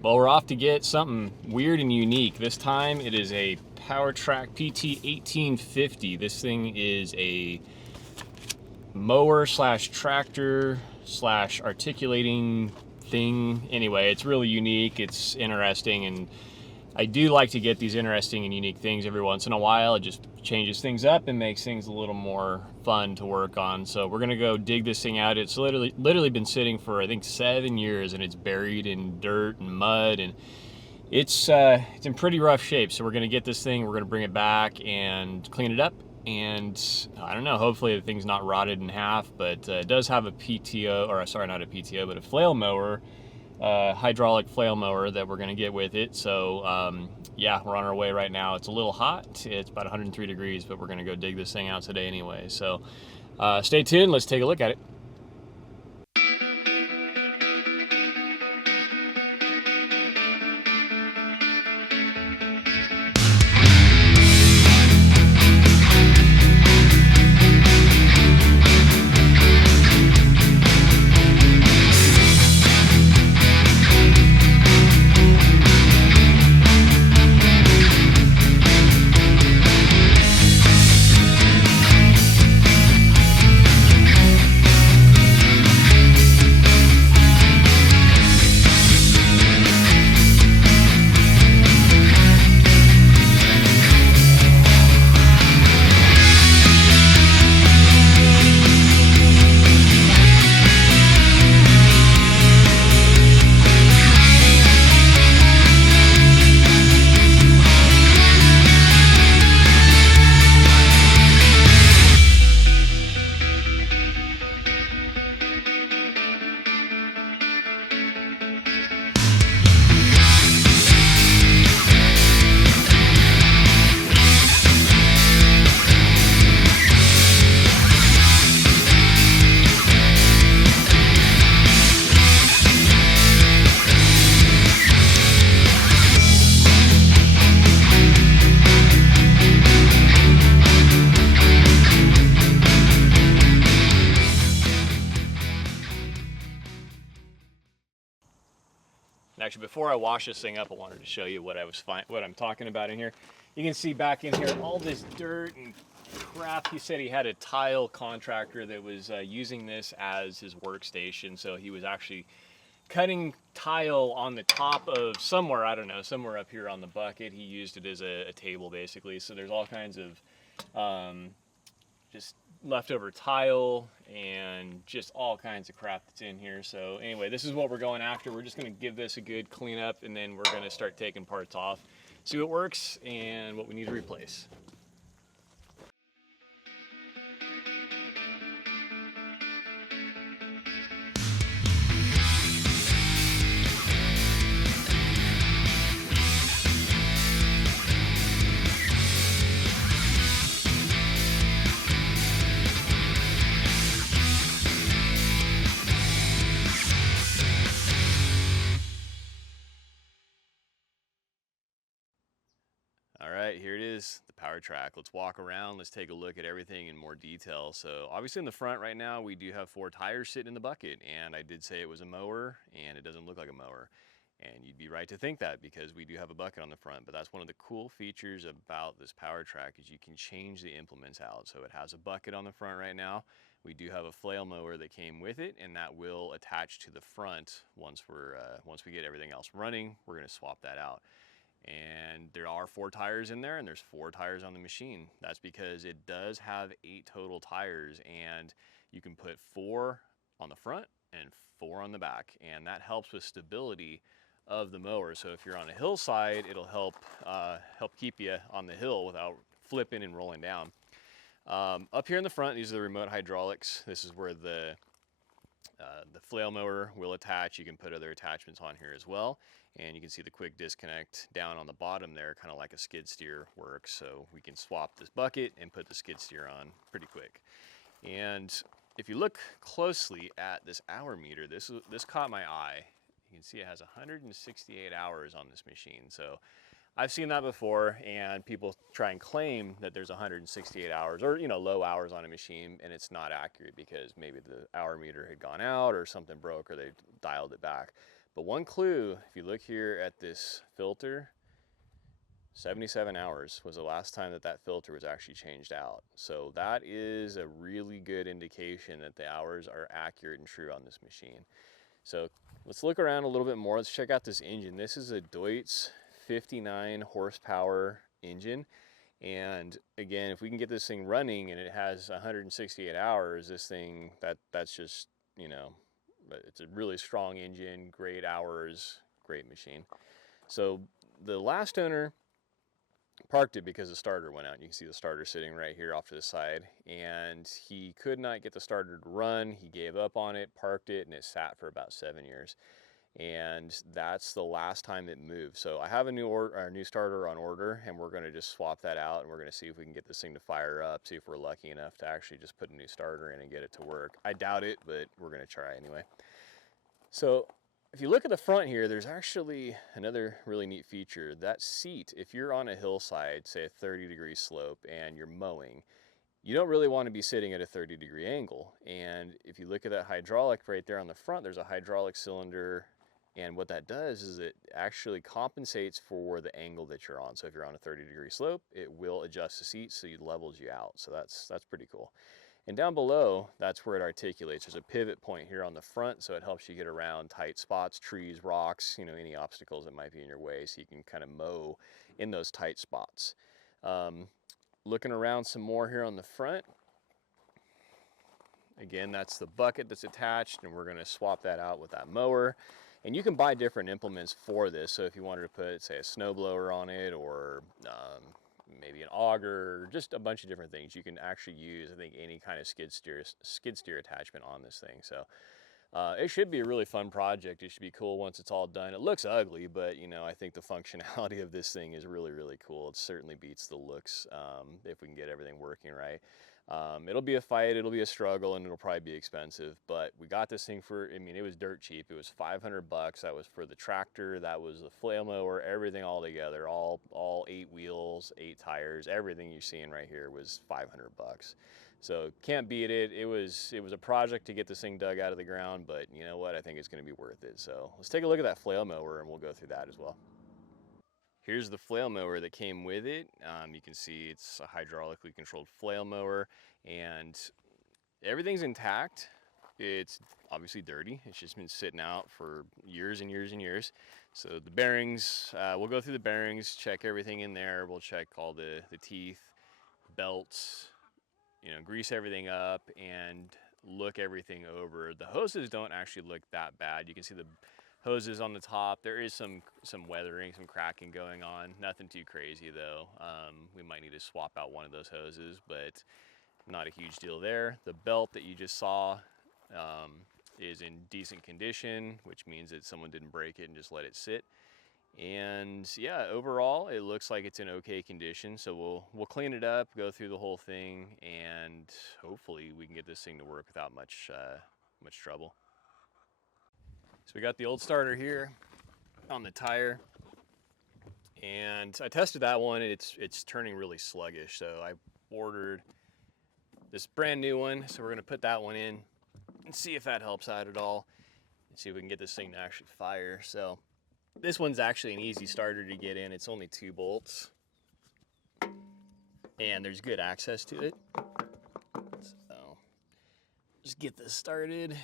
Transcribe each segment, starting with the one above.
Well, we're off to get something weird and unique. This time it is a Power Trac PT 1850. This thing is a mower slash tractor slash articulating thing. Anyway, it's really unique. It's interesting, and I do like to get these interesting and unique things every once in a while. It just changes things up and makes things a little more fun to work on. So we're gonna go dig this thing out. It's literally been sitting for I think 7 years, and it's buried in dirt and mud, and it's in pretty rough shape. So we're gonna get this thing. We're gonna bring it back and clean it up. And I don't know. Hopefully the thing's not rotted in half, but it does have a PTO, or sorry, not a PTO, but a flail mower. Hydraulic flail mower that we're going to get with it. So yeah, we're on our way right now. It's a little hot. It's about 103 degrees, but we're going to go dig this thing out today anyway. So stay tuned. Let's take a look at it. Actually, before I wash this thing up, I wanted to show you what I'm talking about in here. You can see back in here all this dirt and crap. He said he had a tile contractor that was using this as his workstation. So he was actually cutting tile on the top of somewhere, I don't know, somewhere up here on the bucket. He used it as a table basically. So there's all kinds of just leftover tile and just all kinds of crap that's in here. So anyway, this is what we're going after. We're just going to give this a good cleanup, and then we're going to start taking parts off, see what works and what we need to replace. All right, here it is, the Power Trac. Let's walk around, let's take a look at everything in more detail. So obviously in the front right now, we do have 4 tires sitting in the bucket, and I did say it was a mower, and it doesn't look like a mower. And you'd be right to think that because we do have a bucket on the front, but that's one of the cool features about this Power Trac is you can change the implements out. So it has a bucket on the front right now. We do have a flail mower that came with it, and that will attach to the front once we get everything else running. We're going to swap that out. And there are 4 tires in there, and there's 4 tires on the machine. That's because it does have 8 total tires, and you can put 4 on the front and 4 on the back, and that helps with stability of the mower. So if you're on a hillside, it'll help keep you on the hill without flipping and rolling down. Up here in the front, these are the remote hydraulics. This is where the flail mower will attach. You can put other attachments on here as well. And you can see the quick disconnect down on the bottom there, kind of like a skid steer works. So we can swap this bucket and put the skid steer on pretty quick. And if you look closely at this hour meter, this caught my eye. You can see it has 168 hours on this machine. So I've seen that before, and people try and claim that there's 168 hours or, low hours on a machine, and it's not accurate because maybe the hour meter had gone out or something broke or they dialed it back. But one clue, if you look here at this filter, 77 hours was the last time that that filter was actually changed out. So that is a really good indication that the hours are accurate and true on this machine. So let's look around a little bit more. Let's check out this engine. This is a Deutz 59 horsepower engine. And again, if we can get this thing running and it has 168 hours, this thing, that's just, you know, it's a really strong engine, great hours, great machine. So the last owner parked it because the starter went out. You can see the starter sitting right here off to the side, and he could not get the starter to run. He gave up on it, parked it, and it sat for about 7 years. And that's the last time it moved. So I have a new starter on order, and we're going to just swap that out, and we're going to see if we can get this thing to fire up, see if we're lucky enough to actually just put a new starter in and get it to work. I doubt it, but we're going to try anyway. So if you look at the front here, there's actually another really neat feature. That seat, if you're on a hillside, say a 30-degree slope, and you're mowing, you don't really want to be sitting at a 30-degree angle. And if you look at that hydraulic right there on the front, there's a hydraulic cylinder, and what that does is it actually compensates for the angle that you're on. So if you're on a 30-degree slope, it will adjust the seat so it levels you out. So that's pretty cool. And down below, that's where it articulates. There's a pivot point here on the front, so it helps you get around tight spots, trees, rocks, you know, any obstacles that might be in your way, so you can kind of mow in those tight spots. Looking around some more here on the front. Again, that's the bucket that's attached, and we're going to swap that out with that mower. And you can buy different implements for this. So if you wanted to put, say, a snowblower on it, or maybe an auger, just a bunch of different things, you can actually use, I think, any kind of skid steer attachment on this thing. So it should be a really fun project. It should be cool once it's all done. It looks ugly, but you know, I think the functionality of this thing is really, really cool. It certainly beats the looks if we can get everything working right. It'll be a fight, it'll be a struggle, and it'll probably be expensive, but we got this thing for, I mean, it was dirt cheap. It was 500 bucks. That was for the tractor, that was the flail mower, everything all together, all 8 wheels, 8 tires, everything you're seeing right here was 500 bucks. So can't beat it. It was a project to get this thing dug out of the ground, but you know what? I think it's going to be worth it. So let's take a look at that flail mower, and we'll go through that as well. Here's the flail mower that came with it. You can see it's a hydraulically controlled flail mower, and everything's intact. It's obviously dirty. It's just been sitting out for years and years and years. So the bearings, we'll go through the bearings, check everything in there. We'll check all the teeth, belts, you know, grease everything up and look everything over. The hoses don't actually look that bad. You can see the hoses on the top. There is some weathering, some cracking going on. Nothing too crazy though. We might need to swap out one of those hoses, but not a huge deal there. The belt that you just saw is in decent condition, which means that someone didn't break it and just let it sit. And yeah, overall it looks like it's in okay condition. So we'll clean it up, go through the whole thing, and hopefully we can get this thing to work without much trouble. So we got the old starter here on the tire, and I tested that one. It's turning really sluggish, so I ordered this brand new one. So we're gonna put that one in and see if that helps out at all, and see if we can get this thing to actually fire. So this one's actually an easy starter to get in. It's only 2 bolts, and there's good access to it. So just get this started.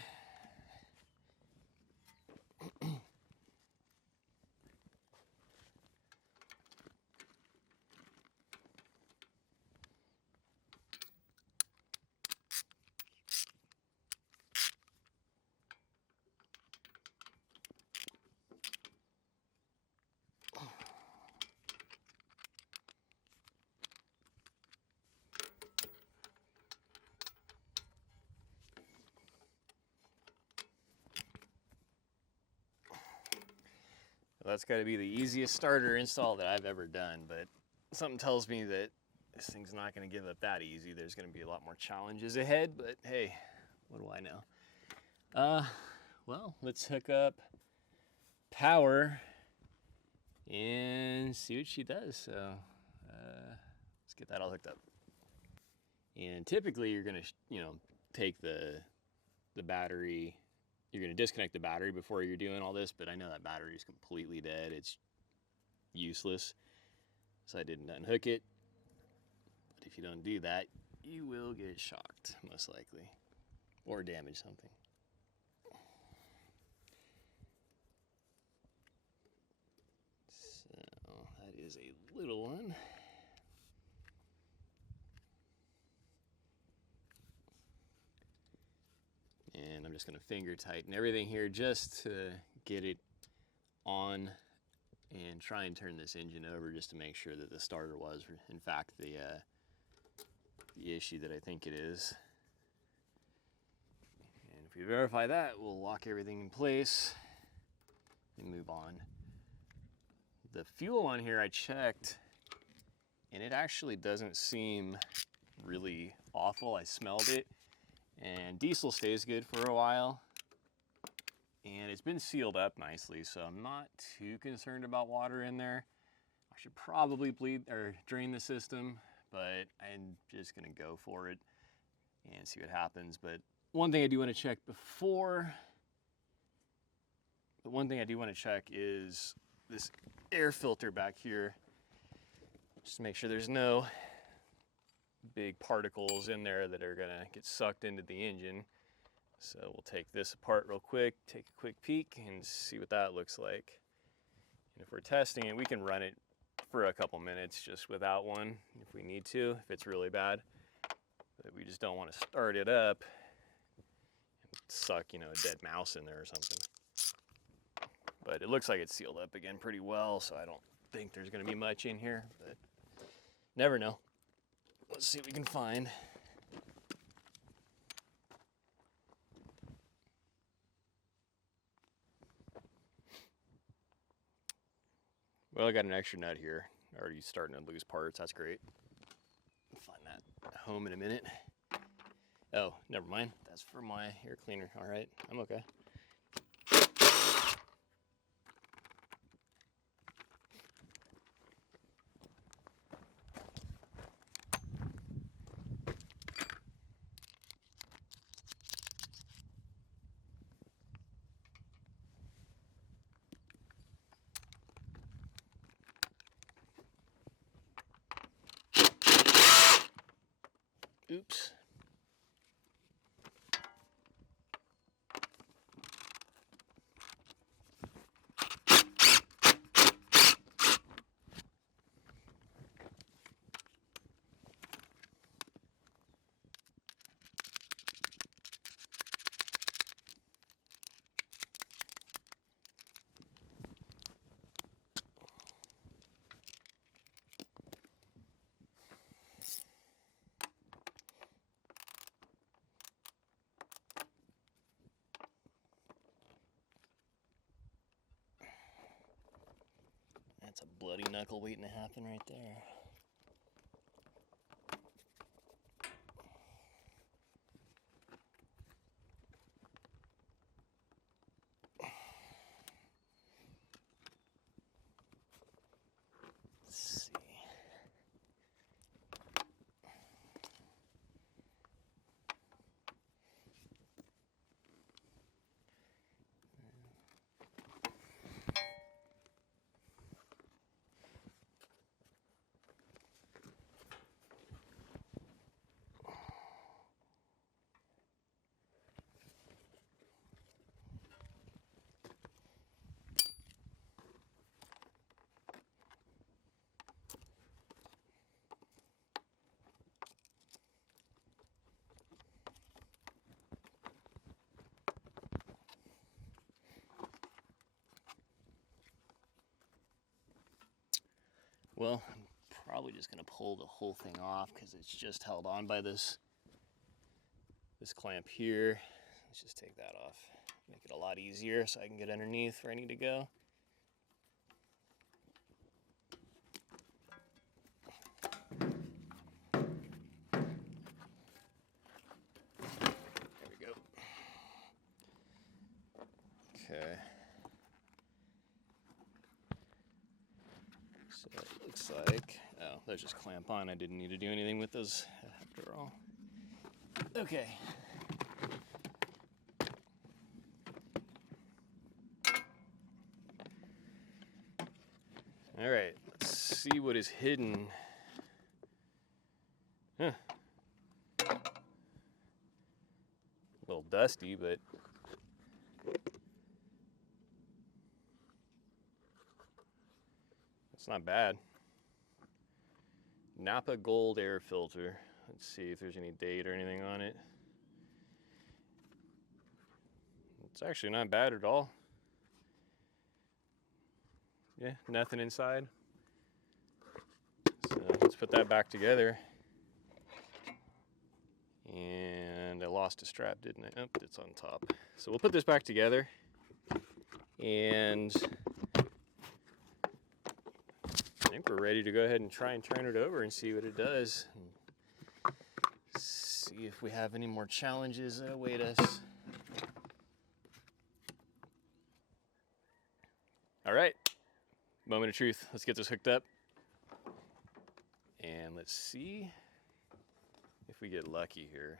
That's got to be the easiest starter install that I've ever done, but something tells me that this thing's not going to give up that easy. There's going to be a lot more challenges ahead, but hey, what do I know? Well, let's hook up Power and see what she does. So let's get that all hooked up. And typically you're going to, take the battery you're going to disconnect the battery before you're doing all this, but I know that battery is completely dead. It's useless. So I didn't unhook it. But if you don't do that, you will get shocked, most likely, or damage something. So that is a little one. And I'm just going to finger tighten everything here just to get it on and try and turn this engine over just to make sure that the starter was in fact the issue that I think it is. And if we verify that, we'll lock everything in place and move on. The fuel on here I checked, and it actually doesn't seem really awful. I smelled it, and diesel stays good for a while. And it's been sealed up nicely, so I'm not too concerned about water in there. I should probably drain the system, but I'm just gonna go for it and see what happens. But one thing I do want to check is this air filter back here, just to make sure there's no big particles in there that are gonna get sucked into the engine. So we'll take this apart real quick, take a quick peek, and see what that looks like. And if we're testing it, we can run it for a couple minutes just without one if we need to, if it's really bad. But we just don't want to start it up and suck, a dead mouse in there or something. But it looks like it's sealed up again pretty well, so I don't think there's going to be much in here, but never know. Let's see what we can find. Well, I got an extra nut here. Already starting to lose parts. That's great. I'll find that at home in a minute. Oh, never mind. That's for my air cleaner. All right, I'm okay. Oops. That's a bloody knuckle waiting to happen right there. Let's see. Well, I'm probably just going to pull the whole thing off because it's just held on by this clamp here. Let's just take that off. Make it a lot easier so I can get underneath where I need to go. There we go. Okay. So it looks like, oh, those just clamp on. I didn't need to do anything with those after all. Okay. All right, let's see what is hidden. Huh. A little dusty, but it's not bad. Napa Gold air filter. Let's see if there's any date or anything on it. It's actually not bad at all. Yeah, nothing inside. So let's put that back together. And I lost a strap, didn't I? Oh, it's on top. So we'll put this back together. And I think we're ready to go ahead and try and turn it over and see what it does. See if we have any more challenges that await us. All right, moment of truth. Let's get this hooked up. And let's see if we get lucky here.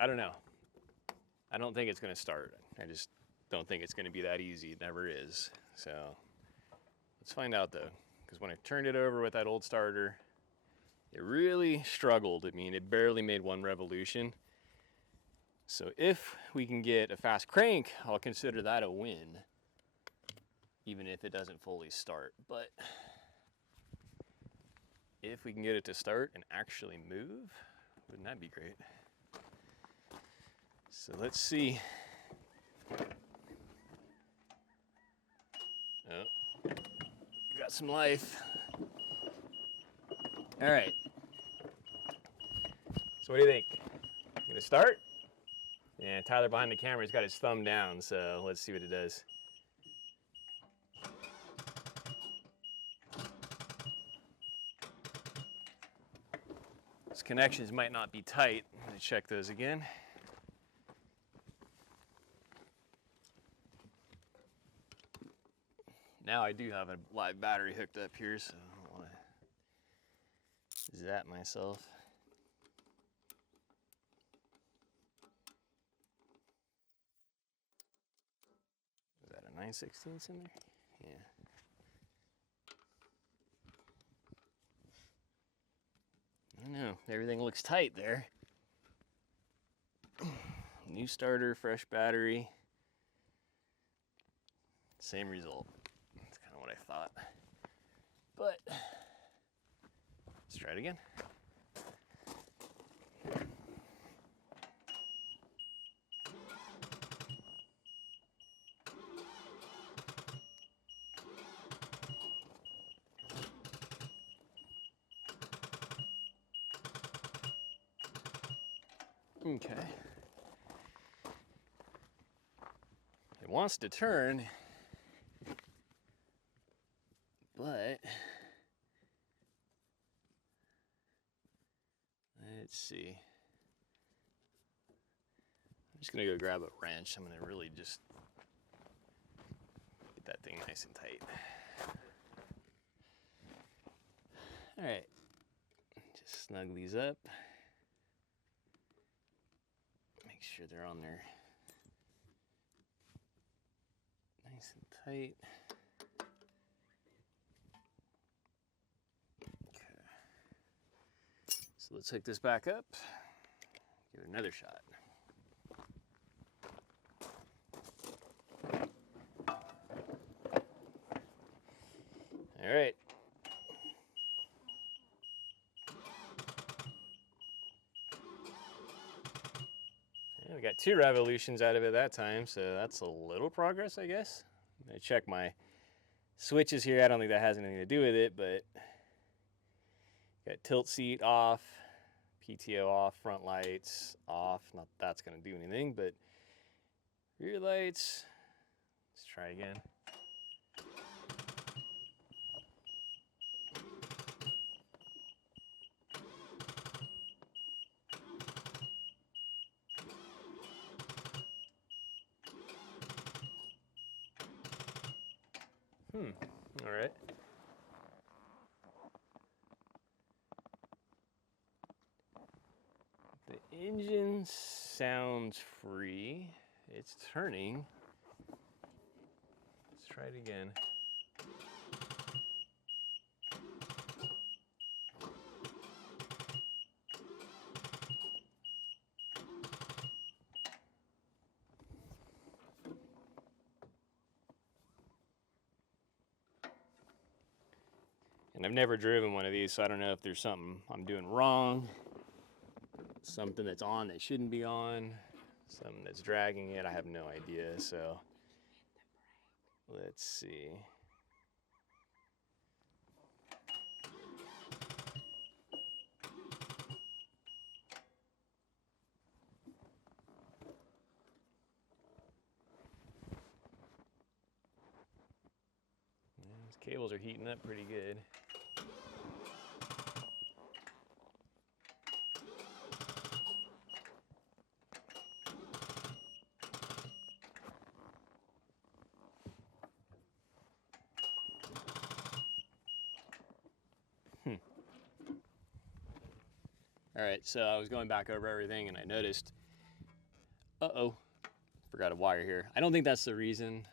I don't know. I don't think it's gonna start. I just don't think it's gonna be that easy. It never is. So let's find out though. Because when I turned it over with that old starter, it really struggled. I mean, it barely made one revolution. So if we can get a fast crank, I'll consider that a win. Even if it doesn't fully start. But if we can get it to start and actually move, wouldn't that be great? So let's see. Oh, got some life. All right. So what do you think? Gonna start? Yeah, Tyler behind the camera's got his thumb down, so let's see what it does. These connections might not be tight. Let me check those again. Now I do have a live battery hooked up here, so I don't want to zap myself. Is that a 9/16 in there? Yeah. I don't know. Everything looks tight there. New starter, fresh battery. Same result. That's kind of what I thought. But let's try it again. Okay. It wants to turn, but let's see. I'm just gonna go grab a wrench. I'm gonna really just get that thing nice and tight. All right, just snug these up. Make sure they're on there nice and tight. Okay. So let's hook this back up. Give it another shot. All right. Yeah, we got 2 revolutions out of it that time, so that's a little progress, I guess. I check my switches here. I don't think that has anything to do with it, but got tilt seat off, PTO off, front lights off. Not that that's going to do anything, but rear lights. Let's try again. All right. The engine sounds free. It's turning. Let's try it again. And I've never driven one of these, so I don't know if there's something I'm doing wrong, something that's on that shouldn't be on, something that's dragging it. I have no idea, so let's see. These cables are heating up pretty good. All right, so I was going back over everything and I noticed, forgot a wire here. I don't think that's the reason.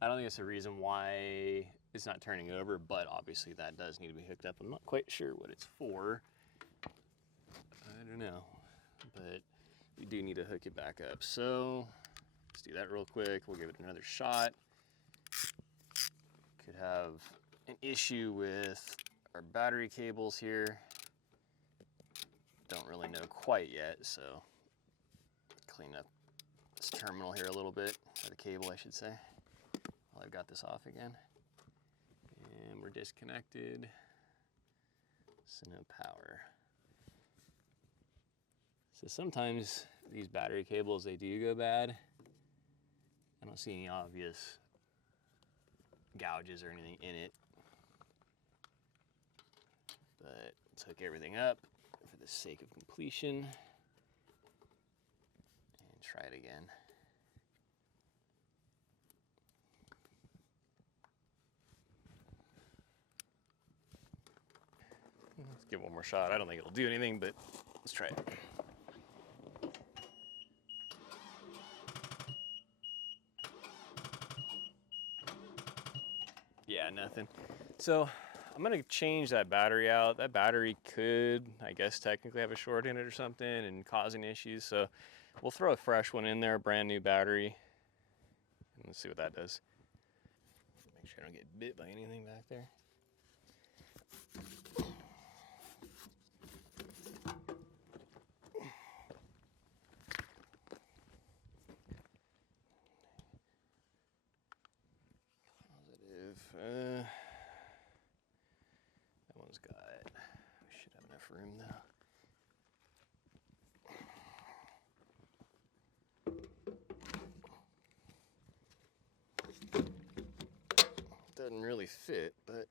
I don't think it's the reason why it's not turning over, but obviously that does need to be hooked up. I'm not quite sure what it's for. I don't know, but we do need to hook it back up. So let's do that real quick. We'll give it another shot. Could have an issue with our battery cables here. Don't really know quite yet, so clean up this terminal here a little bit, or the cable I should say, while I've got this off again. And we're disconnected, so no power. So sometimes these battery cables, they do go bad. I don't see any obvious gouges or anything in it, but let's hook everything up for the sake of completion and try it again. Let's give it one more shot. I don't think it'll do anything, but let's try it. Yeah, nothing. So I'm gonna change that battery out. That battery could, I guess, technically have a short in it or something and causing issues. So we'll throw a fresh one in there, a brand new battery, and let's see what that does. Make sure I don't get bit by anything back there. Positive. That one's got, we should have enough room though. Doesn't really fit, but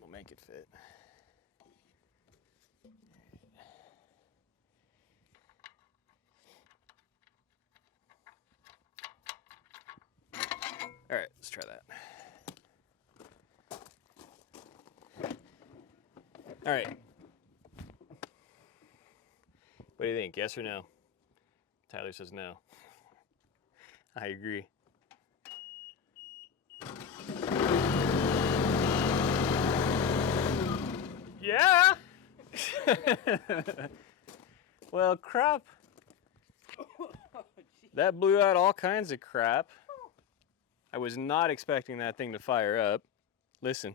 we'll make it fit. All right, let's try that. All right. What do you think? Yes or no? Tyler says no. I agree. Yeah. Well, crap. That blew out all kinds of crap. I was not expecting that thing to fire up. Listen.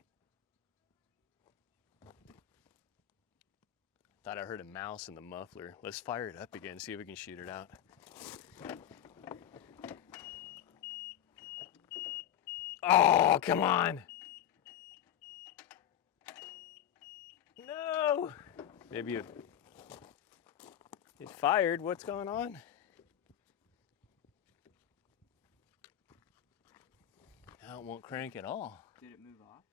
Thought I heard a mouse in the muffler. Let's fire it up again, see if we can shoot it out. Oh, come on. No. Maybe it fired. What's going on? Now it won't crank at all. Did it move off?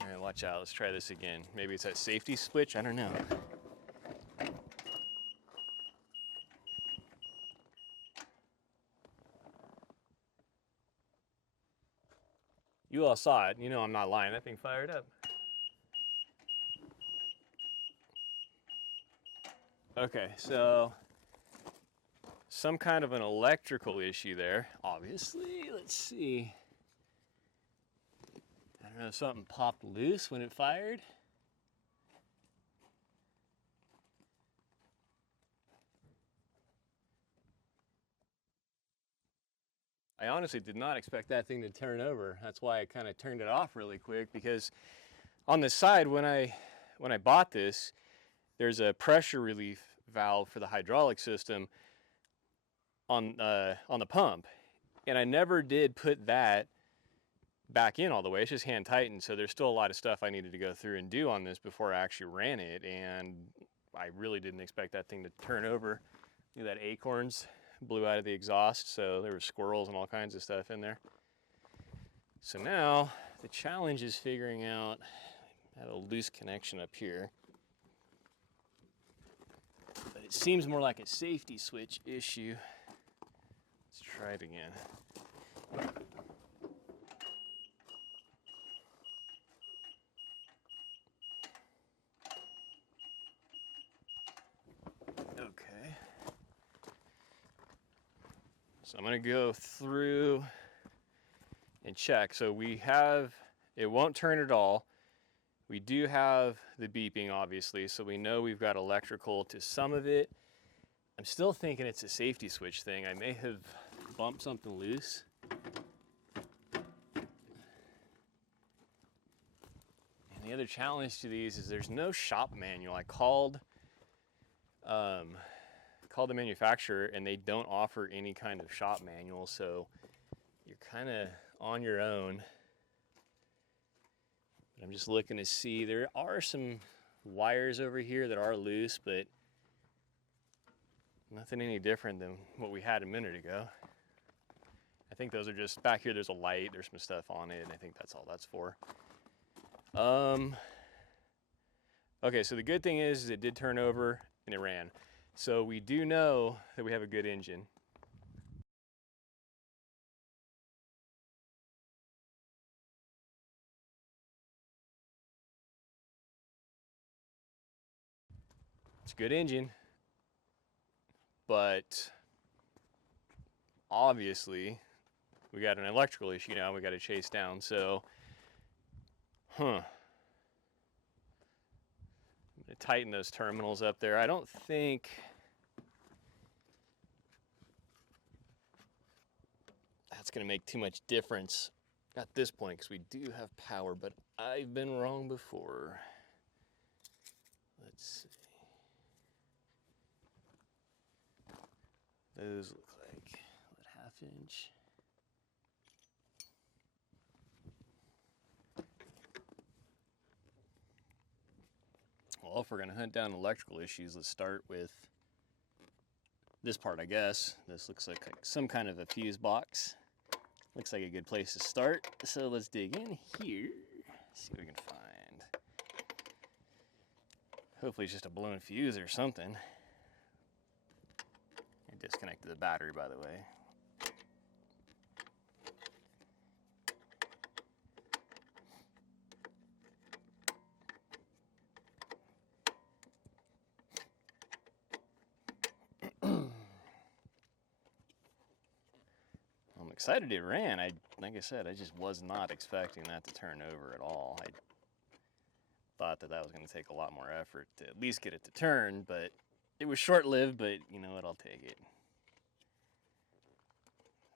All right, watch out. Let's try this again. Maybe it's that safety switch. I don't know. You all saw it. You know I'm not lying. That thing fired up. Okay, so some kind of an electrical issue there, obviously. Let's see. I don't know, something popped loose when it fired. I honestly did not expect that thing to turn over. That's why I kind of turned it off really quick, because on the side, when I bought this, there's a pressure relief valve for the hydraulic system on the pump, and I never did put that back in all the way. It's just hand tightened, so there's still a lot of stuff I needed to go through and do on this before I actually ran it, and I really didn't expect that thing to turn over. Look at that, acorns blew out of the exhaust, so there were squirrels and all kinds of stuff in there. So now the challenge is figuring out, I have a loose connection up here, but it seems more like a safety switch issue. Let's try it again. Okay. So I'm gonna go through and check. So we have, it won't turn at all. We do have the beeping, obviously, so we know we've got electrical to some of it. I'm still thinking it's a safety switch thing. I may have bumped something loose. And the other challenge to these is there's no shop manual. I called the manufacturer, and they don't offer any kind of shop manual, so you're kind of on your own. But I'm just looking to see, there are some wires over here that are loose, but nothing any different than what we had a minute ago. I think those are just, back here there's a light, there's some stuff on it, and I think that's all that's for. Okay, so the good thing is it did turn over and it ran. So we do know that we have a good engine. It's a good engine, but obviously we got an electrical issue now we got to chase down. So, I'm gonna tighten those terminals up there. I don't think that's gonna make too much difference at this point, because we do have power, but I've been wrong before. Let's see. Those look like, what, 1/2 inch? Well, if we're gonna hunt down electrical issues, let's start with this part, I guess. This looks like some kind of a fuse box. Looks like a good place to start. So let's dig in here, see what we can find. Hopefully it's just a blown fuse or something. I disconnected the battery, by the way. I'm excited it ran. Like I said, I just was not expecting that to turn over at all. I thought that was going to take a lot more effort to at least get it to turn, but it was short-lived, but you know what, I'll take it.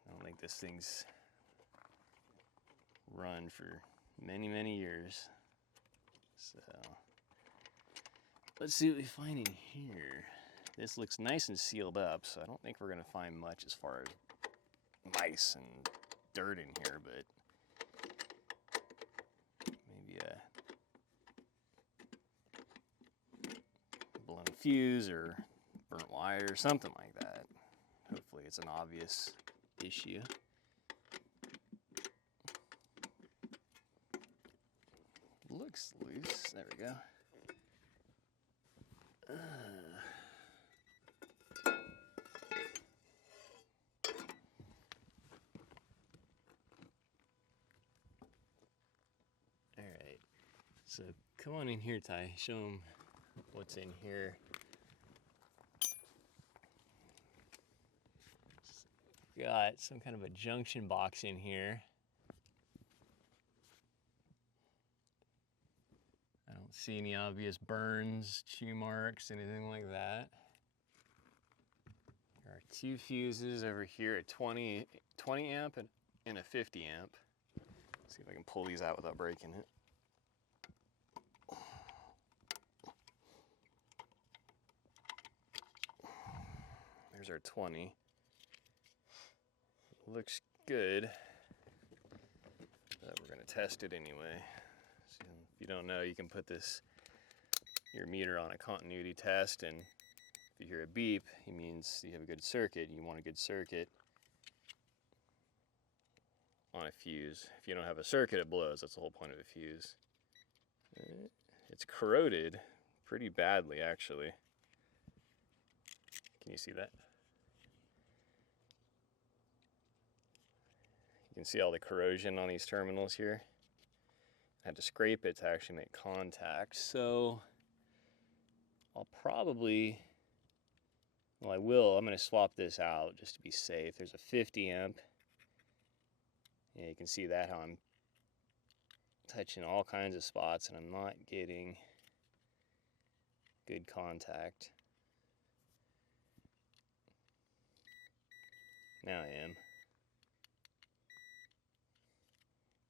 I don't think this thing's run for many, many years. So, let's see what we find in here. This looks nice and sealed up, so I don't think we're going to find much as far as mice and dirt in here, but maybe a blown fuse or burnt wire, something like that. Hopefully it's an obvious issue. Looks loose. There we go. All right. So come on in here, Ty. Show them what's in here. Got some kind of a junction box in here. I don't see any obvious burns, chew marks, anything like that. There are 2 fuses over here, a 20 amp and a 50 amp. Let's see if I can pull these out without breaking it. There's our 20. Looks good, but we're gonna test it anyway. So if you don't know, you can put your meter on a continuity test, and if you hear a beep, it means you have a good circuit. You want a good circuit on a fuse. If you don't have a circuit, it blows. That's the whole point of a fuse. It's corroded pretty badly, actually. Can you see that? You can see all the corrosion on these terminals here. I had to scrape it to actually make contact. So I'll probably, well, I'm going to swap this out just to be safe. There's a 50 amp. Yeah, you can see that how I'm touching all kinds of spots and I'm not getting good contact. Now I am.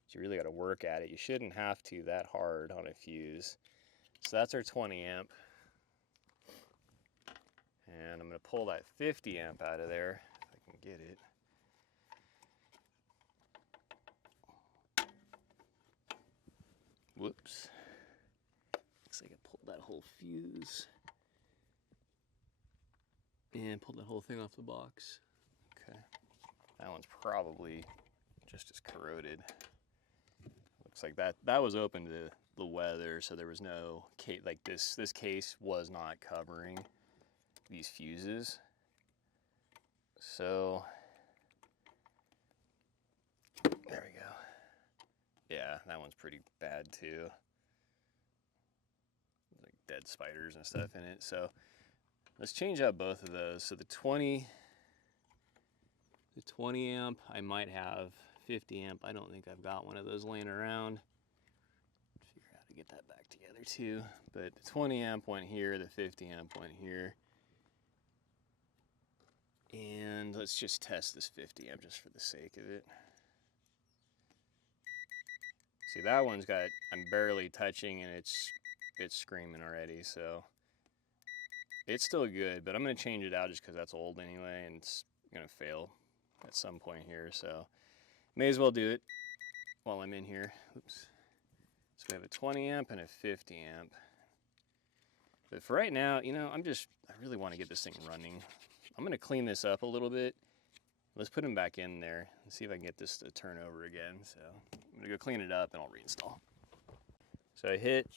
But you really got to work at it. You shouldn't have to that hard on a fuse. So that's our 20 amp. And I'm going to pull that 50 amp out of there if I can get it. Whoops. Looks like I pulled that whole fuse. And pulled that whole thing off the box. Okay. That one's probably just as corroded. Looks like that was open to the weather, so there was no case, like this case was not covering these fuses. So there we go. Yeah, that one's pretty bad too. Like dead spiders and stuff in it. So let's change out both of those. So the 20 amp, I might have 50 amp. I don't think I've got one of those laying around. Figure out how to get that back together too. But the 20 amp went here, the 50 amp went here. And let's just test this 50 amp just for the sake of it. See, that one's got, I'm barely touching and it's screaming already, so it's still good, but I'm gonna change it out just because that's old anyway and it's gonna fail at some point here, so may as well do it while I'm in here. Oops. So we have a 20 amp and a 50 amp. But for right now, you know, I really want to get this thing running. I'm gonna clean this up a little bit. Let's put them back in there and see if I can get this to turn over again. So I'm gonna go clean it up and I'll reinstall. So I hit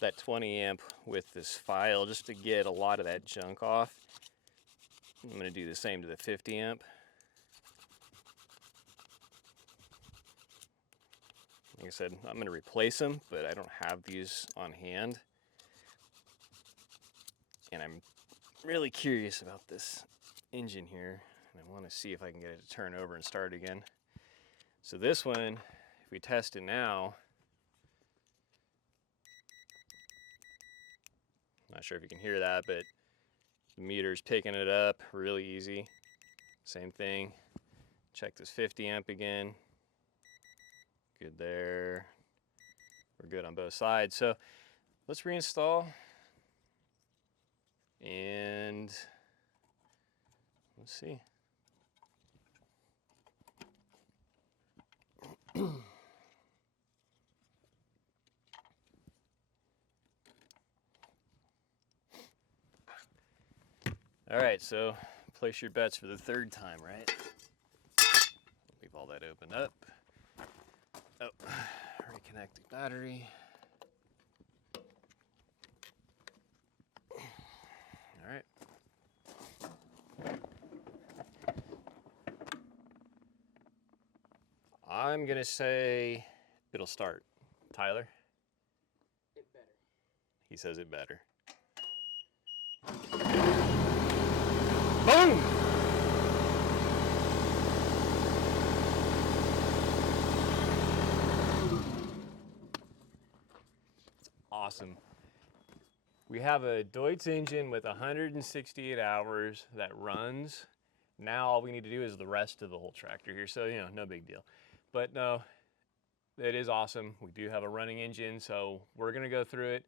that 20 amp with this file just to get a lot of that junk off. I'm gonna do the same to the 50 amp. Like I said, I'm gonna replace them, but I don't have these on hand. And I'm really curious about this engine here, and I want to see if I can get it to turn over and start again. So this one, if we test it now, not sure if you can hear that, but the meter's picking it up really easy. Same thing. Check this 50 amp again. Good there. We're good on both sides. So let's reinstall and let's see. All right, so place your bets for the third time, right? Leave all that open up. Oh, reconnect the battery. All right. I'm gonna say it'll start. Tyler? It better. He says it better. Boom! It's awesome. We have a Deutz engine with 168 hours that runs. Now all we need to do is the rest of the whole tractor here, so you know, no big deal. But no, it is awesome. We do have a running engine, so we're gonna go through it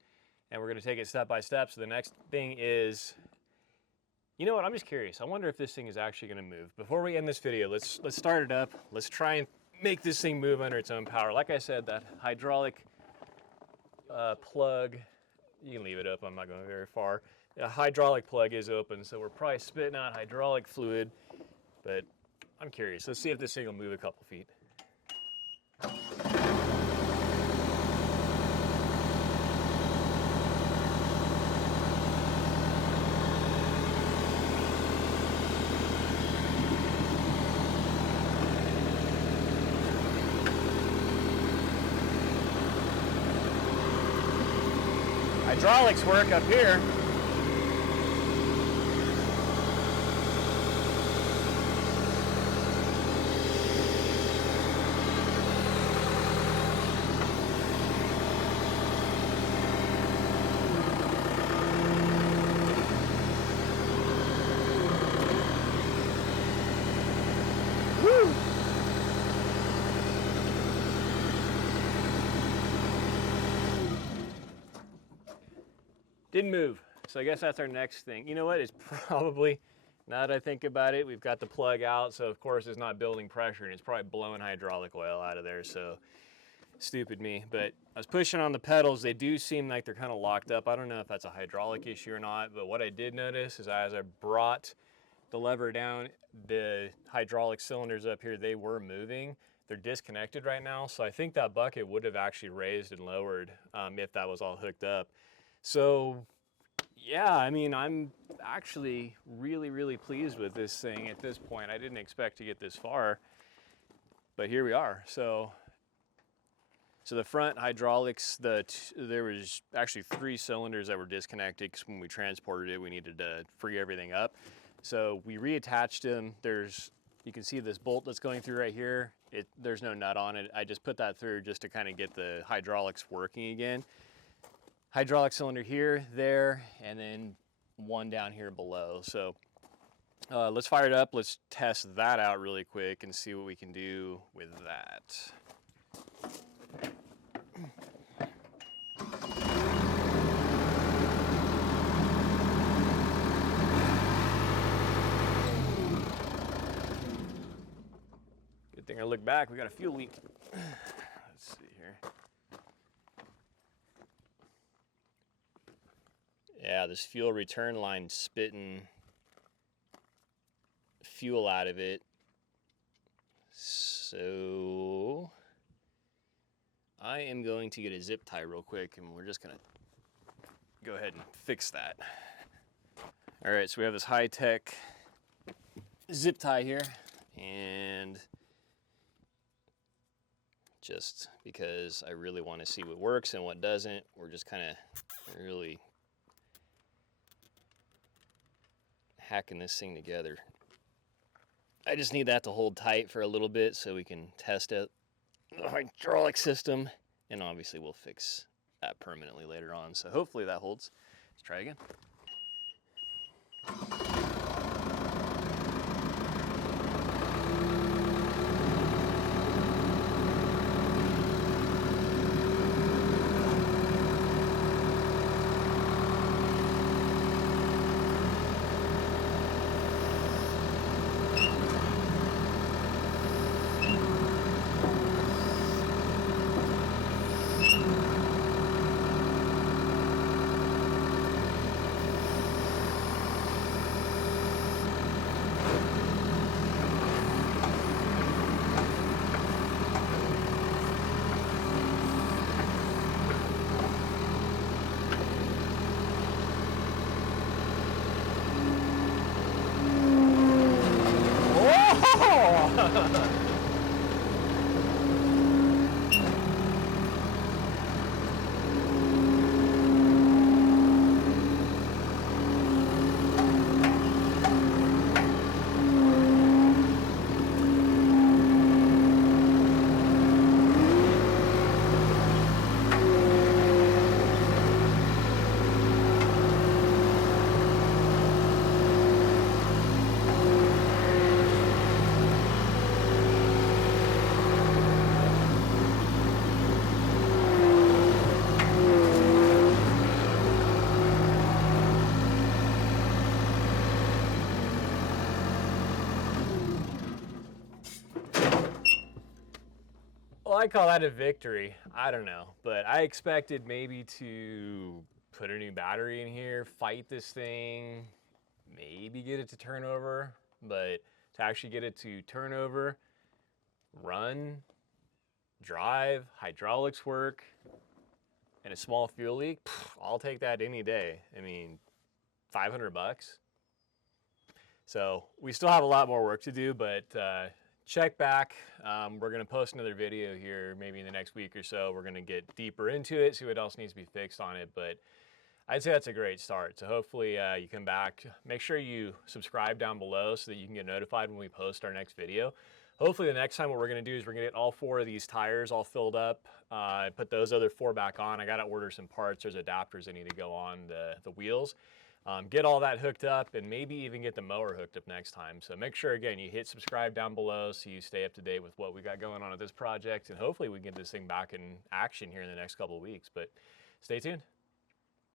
and we're gonna take it step by step. So the next thing is, you know what, I'm just curious. I wonder if this thing is actually gonna move. Before we end this video, let's start it up. Let's try and make this thing move under its own power. Like I said, that hydraulic plug, you can leave it up, I'm not going very far. The hydraulic plug is open, so we're probably spitting out hydraulic fluid, but I'm curious. Let's see if this thing will move a couple feet. Hydraulics work up here. Woo! Didn't move. So I guess that's our next thing. You know what? It's probably, now that I think about it, we've got the plug out, so of course it's not building pressure and it's probably blowing hydraulic oil out of there, so stupid me. But I was pushing on the pedals. They do seem like they're kind of locked up. I don't know if that's a hydraulic issue or not, but what I did notice is as I brought the lever down, the hydraulic cylinders up here, they were moving. They're disconnected right now, so I think that bucket would have actually raised and lowered if that was all hooked up. So yeah, I mean, I'm actually really pleased with this thing at this point. I didn't expect to get this far, but here we are. So the front hydraulics, there was actually 3 cylinders that were disconnected because when we transported it, we needed to free everything up. So we reattached them. You can see this bolt that's going through right here. There's no nut on it. I just put that through just to kind of get the hydraulics working again. Hydraulic cylinder here, there, and then one down here below. So let's fire it up. Let's test that out really quick and see what we can do with that. Good thing I look back, we got a fuel leak. Let's see here. Yeah, this fuel return line spitting fuel out of it. So I am going to get a zip tie real quick and we're just gonna go ahead and fix that. All right, so we have this high-tech zip tie here, and just because I really want to see what works and what doesn't, we're just kind of really hacking this thing together. I just need that to hold tight for a little bit so we can test it, the hydraulic system, and obviously we'll fix that permanently later on. So hopefully that holds. Let's try again. I call that a victory. I don't know, but I expected maybe to put a new battery in here, fight this thing, maybe get it to turn over, but to actually get it to turn over, run, drive, hydraulics work, and a small fuel leak, I'll take that any day. I mean, 500 bucks. So we still have a lot more work to do, but check back. We're gonna post another video here maybe in the next week or so. We're gonna get deeper into it, see what else needs to be fixed on it, but I'd say that's a great start. So hopefully you come back. Make sure you subscribe down below so that you can get notified when we post our next video. Hopefully the next time what we're gonna do is we're gonna get all 4 of these tires all filled up, put those other 4 back on. I gotta order some parts. There's adapters that need to go on the wheels. Get all that hooked up and maybe even get the mower hooked up next time. So make sure, again, you hit subscribe down below so you stay up to date with what we got going on at this project, and hopefully we can get this thing back in action here in the next couple of weeks. But stay tuned.